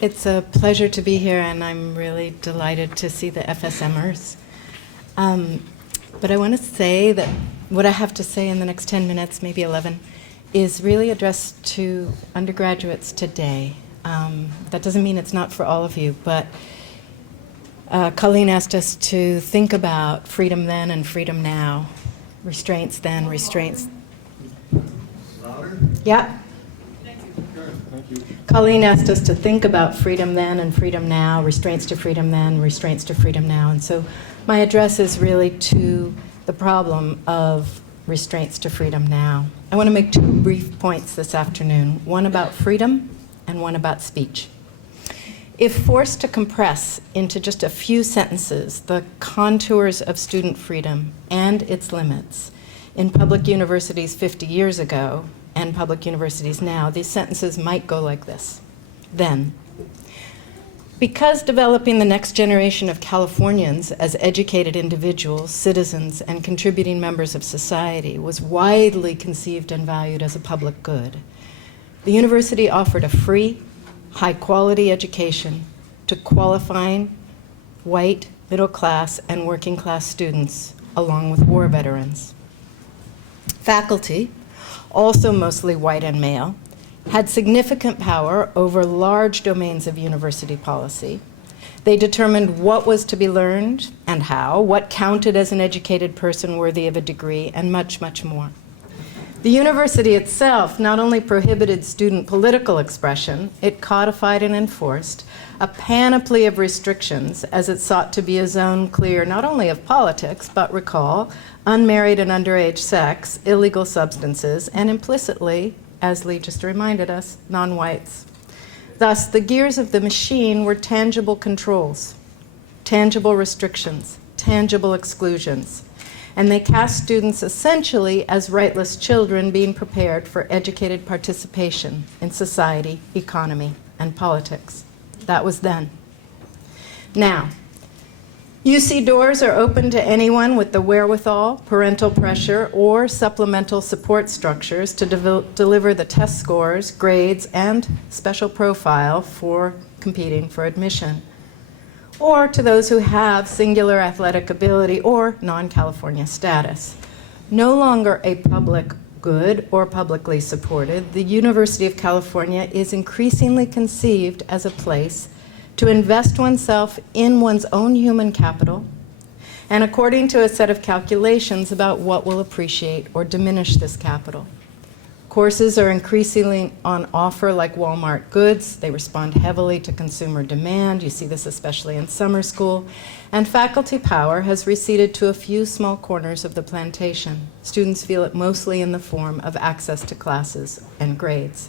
It's a pleasure to be here, and I'm really delighted to see the FSMers. But I want to say that what I have to say in the next 10 minutes, maybe 11, is really addressed to undergraduates today. That doesn't mean it's not for all of you, but Colleen asked us to think about freedom then and freedom now. Restraints then, restraints. Louder? Yeah. Thank you. Colleen asked us to think about freedom then and freedom now, restraints to freedom then, restraints to freedom now. And so my address is really to the problem of restraints to freedom now. I want to make two brief points this afternoon, one about freedom and one about speech. If forced to compress into just a few sentences the contours of student freedom and its limits in public universities 50 years ago and public universities now, these sentences might go like this. Then, because developing the next generation of Californians as educated individuals, citizens, and contributing members of society was widely conceived and valued as a public good, the university offered a free, high-quality education to qualifying white, middle-class, and working-class students, along with war veterans. Faculty, also mostly white and male, had significant power over large domains of university policy. They determined what was to be learned and how, what counted as an educated person worthy of a degree, and much, much more. The university itself not only prohibited student political expression, it codified and enforced a panoply of restrictions as it sought to be a zone clear not only of politics, but recall, unmarried and underage sex, illegal substances, and implicitly, as Lee just reminded us, non-whites. Thus, the gears of the machine were tangible controls, tangible restrictions, tangible exclusions, and they cast students essentially as rightless children being prepared for educated participation in society, economy, and politics. That was then. Now, UC doors are open to anyone with the wherewithal, parental pressure, or supplemental support structures to deliver the test scores, grades, and special profile for competing for admission, or to those who have singular athletic ability or non-California status. No longer a public good or publicly supported, the University of California is increasingly conceived as a place to invest oneself in one's own human capital, and according to a set of calculations about what will appreciate or diminish this capital. Courses are increasingly on offer like Walmart goods. They respond heavily to consumer demand. You see this especially in summer school. And faculty power has receded to a few small corners of the plantation. Students feel it mostly in the form of access to classes and grades.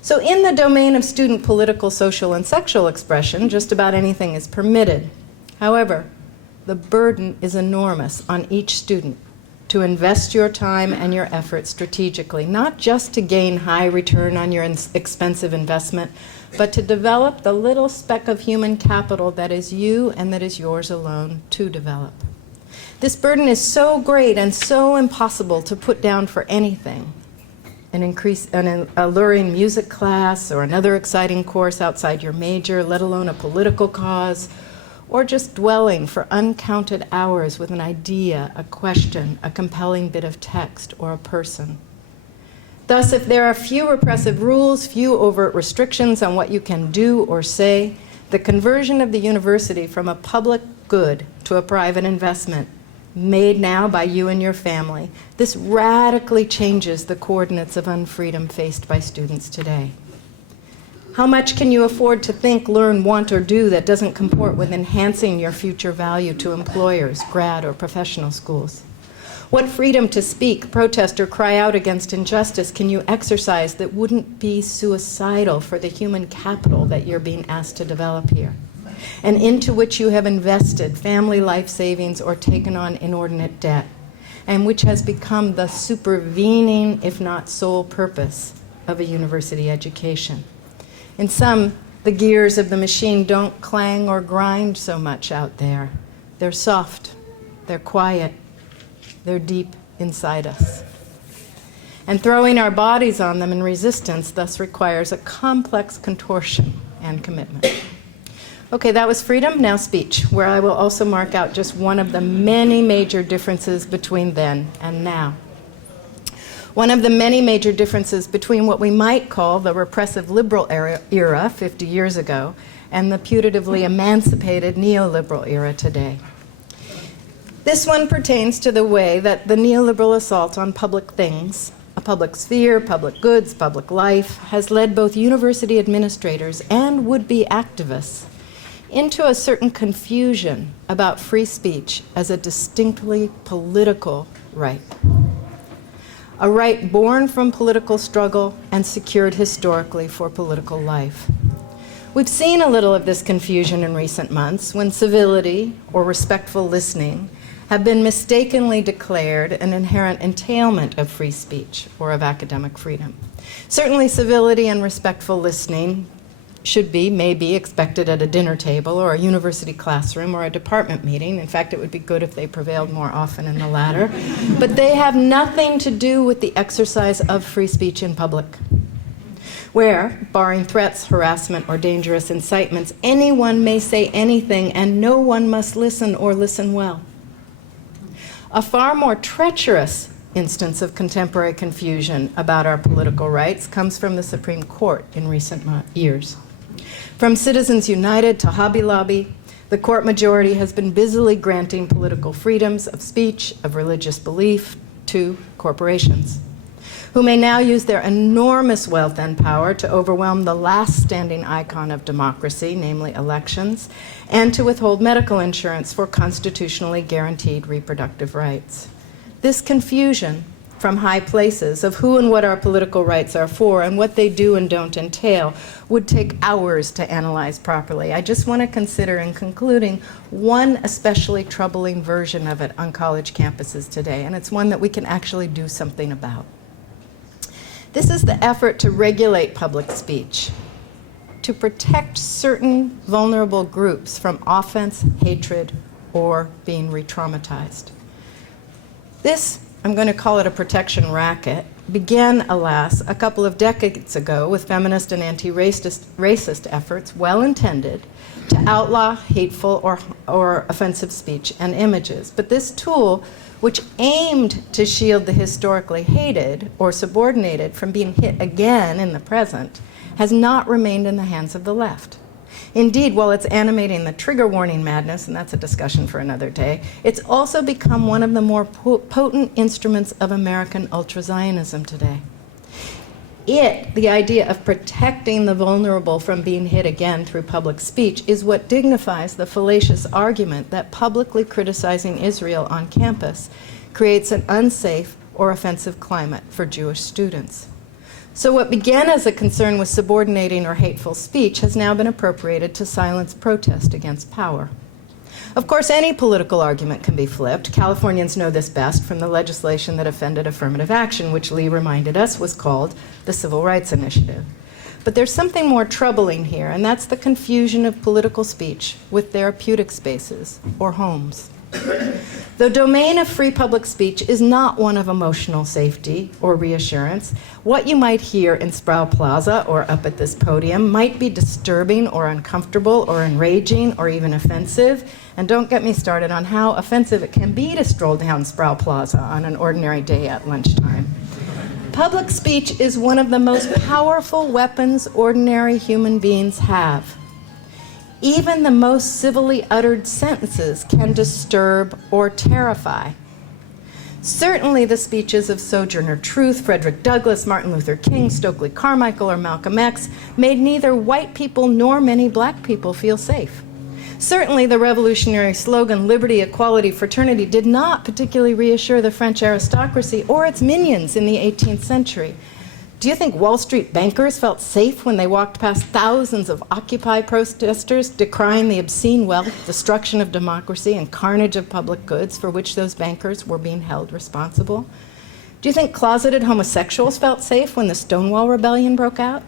So in the domain of student political, social, and sexual expression, just about anything is permitted. However, the burden is enormous on each student to invest your time and your effort strategically, not just to gain high return on your expensive investment, but to develop the little speck of human capital that is you and that is yours alone to develop. This burden is so great and so impossible to put down for anything. An alluring music class or another exciting course outside your major, let alone a political cause, or just dwelling for uncounted hours with an idea, a question, a compelling bit of text, or a person. Thus, if there are few repressive rules, few overt restrictions on what you can do or say, the conversion of the university from a public good to a private investment made now by you and your family, this radically changes the coordinates of unfreedom faced by students today. How much can you afford to think, learn, want, or do that doesn't comport with enhancing your future value to employers, grad, or professional schools? What freedom to speak, protest, or cry out against injustice can you exercise that wouldn't be suicidal for the human capital that you're being asked to develop here, and into which you have invested family life savings or taken on inordinate debt, and which has become the supervening, if not sole purpose, of a university education? In some, the gears of the machine don't clang or grind so much out there. They're soft, they're quiet, they're deep inside us. And throwing our bodies on them in resistance thus requires a complex contortion and commitment. Okay, that was freedom, now speech, where I will also mark out just one of the many major differences between then and now. One of the many major differences between what we might call the repressive liberal era 50 years ago and the putatively emancipated neoliberal era today. This one pertains to the way that the neoliberal assault on public things, a public sphere, public goods, public life, has led both university administrators and would-be activists into a certain confusion about free speech as a distinctly political right. A right born from political struggle and secured historically for political life. We've seen a little of this confusion in recent months when civility or respectful listening have been mistakenly declared an inherent entailment of free speech or of academic freedom. Certainly civility and respectful listening should be, may be, expected at a dinner table or a university classroom or a department meeting. In fact, it would be good if they prevailed more often in the latter. But they have nothing to do with the exercise of free speech in public, where, barring threats, harassment, or dangerous incitements, anyone may say anything and no one must listen or listen well. A far more treacherous instance of contemporary confusion about our political rights comes from the Supreme Court in recent years. From Citizens United to Hobby Lobby, the court majority has been busily granting political freedoms of speech, of religious belief, to corporations, who may now use their enormous wealth and power to overwhelm the last standing icon of democracy, namely elections, and to withhold medical insurance for constitutionally guaranteed reproductive rights. This confusion from high places of who and what our political rights are for and what they do and don't entail would take hours to analyze properly. I just want to consider, in concluding, one especially troubling version of it on college campuses today, and it's one that we can actually do something about. This is the effort to regulate public speech, to protect certain vulnerable groups from offense, hatred, or being re-traumatized. This, I'm going to call it a protection racket, began, alas, a couple of decades ago with feminist and anti-racist efforts, well-intended, to outlaw hateful or offensive speech and images. But this tool, which aimed to shield the historically hated or subordinated from being hit again in the present, has not remained in the hands of the left. Indeed, while it's animating the trigger warning madness, and that's a discussion for another day, it's also become one of the more potent instruments of American ultra-Zionism today. The idea of protecting the vulnerable from being hit again through public speech, is what dignifies the fallacious argument that publicly criticizing Israel on campus creates an unsafe or offensive climate for Jewish students. So what began as a concern with subordinating or hateful speech has now been appropriated to silence protest against power. Of course, any political argument can be flipped. Californians know this best from the legislation that offended affirmative action, which Lee reminded us was called the Civil Rights Initiative. But there's something more troubling here, and that's the confusion of political speech with therapeutic spaces or homes. The domain of free public speech is not one of emotional safety or reassurance. What you might hear in Sproul Plaza or up at this podium might be disturbing or uncomfortable or enraging or even offensive. And don't get me started on how offensive it can be to stroll down Sproul Plaza on an ordinary day at lunchtime. Public speech is one of the most powerful weapons ordinary human beings have. Even the most civilly uttered sentences can disturb or terrify. Certainly the speeches of Sojourner Truth, Frederick Douglass, Martin Luther King, Stokely Carmichael, or Malcolm X made neither white people nor many black people feel safe. Certainly the revolutionary slogan, liberty, equality, fraternity, did not particularly reassure the French aristocracy or its minions in the 18th century. Do you think Wall Street bankers felt safe when they walked past thousands of Occupy protesters decrying the obscene wealth, destruction of democracy, and carnage of public goods for which those bankers were being held responsible? Do you think closeted homosexuals felt safe when the Stonewall Rebellion broke out?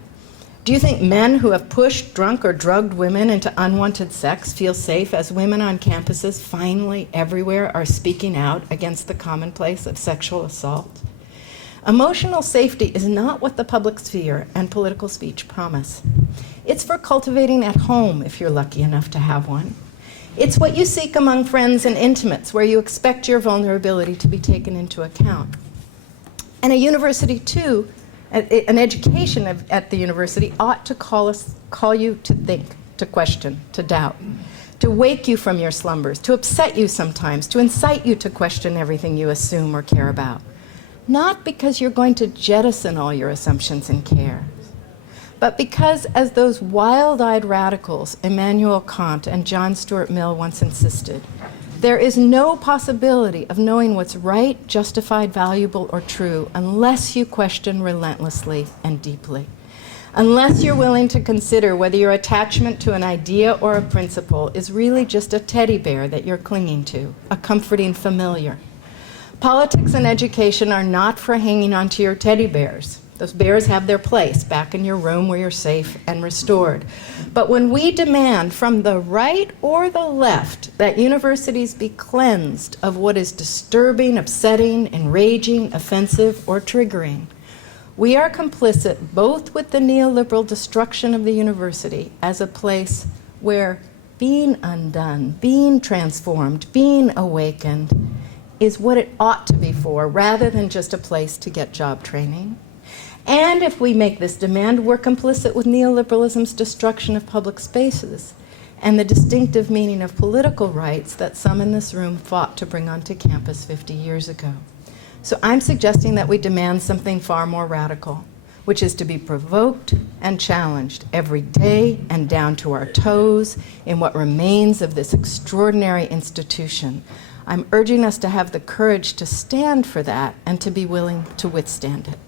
Do you think men who have pushed, drunk, or drugged women into unwanted sex feel safe as women on campuses finally everywhere are speaking out against the commonplace of sexual assault? Emotional safety is not what the public sphere and political speech promise. It's for cultivating at home, if you're lucky enough to have one. It's what you seek among friends and intimates, where you expect your vulnerability to be taken into account. And a university, too, an education at the university ought to call you to think, to question, to doubt, to wake you from your slumbers, to upset you sometimes, to incite you to question everything you assume or care about. Not because you're going to jettison all your assumptions and cares, but because, as those wild-eyed radicals, Immanuel Kant and John Stuart Mill once insisted, there is no possibility of knowing what's right, justified, valuable, or true unless you question relentlessly and deeply. Unless you're willing to consider whether your attachment to an idea or a principle is really just a teddy bear that you're clinging to, a comforting familiar. Politics and education are not for hanging onto your teddy bears. Those bears have their place back in your room where you're safe and restored. But when we demand from the right or the left that universities be cleansed of what is disturbing, upsetting, enraging, offensive, or triggering, we are complicit both with the neoliberal destruction of the university as a place where being undone, being transformed, being awakened is what it ought to be for, rather than just a place to get job training. And if we make this demand, we're complicit with neoliberalism's destruction of public spaces and the distinctive meaning of political rights that some in this room fought to bring onto campus 50 years ago. So I'm suggesting that we demand something far more radical, which is to be provoked and challenged every day and down to our toes in what remains of this extraordinary institution. I'm urging us to have the courage to stand for that and to be willing to withstand it.